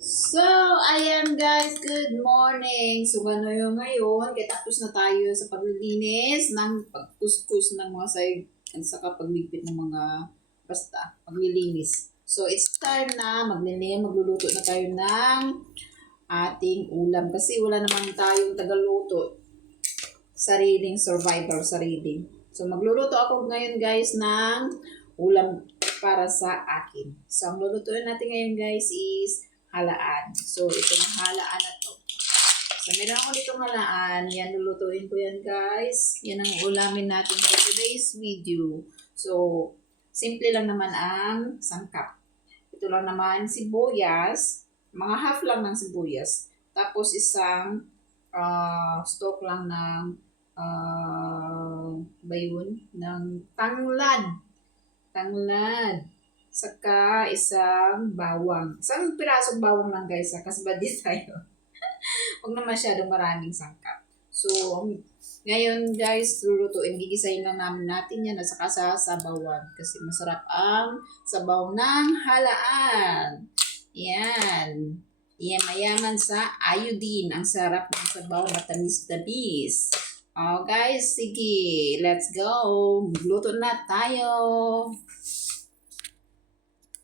So, ayan guys, good morning. So, ngayon, kaya tapos na tayo sa paglilinis ng pagkuskus ng mga sayog at saka pagligpit ng mga paglilinis. So, it's time na magluluto na tayo ng ating ulam kasi wala naman tayong tagaluto. Sariling survival, sariling. So, magluluto ako ngayon guys ng ulam para sa akin. So, ang lulutuin natin ngayon guys is halaan. So, itong halaan na to. So, meron ako ditong halaan. Yan, lulutuin ko yan guys. Yan ang ulamin natin for today's video. So, simple lang naman ang sangkap. Ito lang naman sibuyas. Mga half lang ng sibuyas. Tapos isang stock lang ng ng tanglad. Saka isang bawang. Isang pirasong bawang lang guys, kasi badi tayo. Huwag na masyadong maraming sangkap. So, ngayon guys, gigisahin lang natin yan at saka sa sabawan. Kasi masarap ang sabaw ng halaan. Yan. Yan, mayaman sa iodine. Ang sarap ng sabaw, matamis-tamis. Oh guys, sige, let's go. Magluto na tayo.